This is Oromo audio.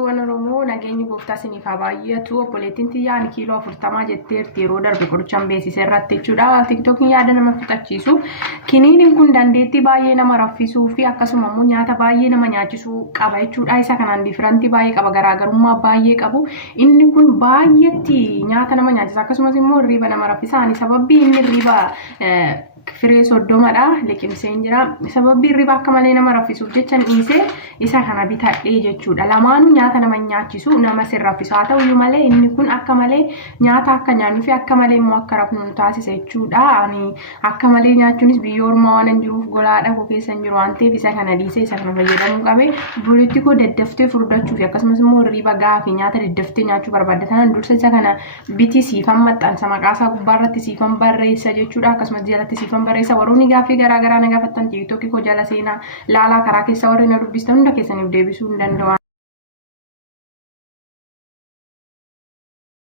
Waan Oromoo nageenyi gooftaa isiniif haa baay'atu. Obboleettiin Tiyyaan kiiloo 40 jetteerti yeroo darbe qorichaan beeksisee irratti jechuudha. TikTokiin yaada nama fixachiisu. Kiniiniin kun dandeettii baay'ee nama raffisuu fi akkasuma immoo nyaata baay'ee nama nyaachisuu qaba jechuudha. Isa kanaan difirantii baay'ee qaba, garaagarummaa baay'ee qabu. Inni kun baay'eetti nyaata nama nyaachisa, akkasumas immoo hirriba nama raffisa. Sababbii inni hirriba firee soddomadha liqimseen jira. Sababbii hirriba akka malee nama raffisuuf jecha dhiisee isa kana bitadhee jechuudha. Lamaanuu nyaata nama nyaachisu, nama sirraffisu. Haa ta'uyyuu malee inni kun akka malee nyaata akka nyaannu fi akka malee immoo akka rafnu nu taasisa jechuudha. Ani akka malee nyaachuunis biyya ormaa waan hin jiruuf golaadha koo keessa hin jiru waan ta'eef isa kana dhiisee isa kana fayyadamuu qabe. Obboleettii koo daddaftee furdachuu fi akkasumas immoo hirriba gahaa fi nyaata daddaftee nyaachuu barbaadda. Tanaan dursa isa kana biti siifan maxxansa, maqaasaa gubbaarratti siifan barreessa jechuudha. Akkasumas jalatti siifan barreessa. Warroonni gaaffii garaagaraa na gaafattan TikTokii koo jala seenaa laalaa karaa keessa warri na dubbistan hunda keessaniif deebisuu hin danda'u.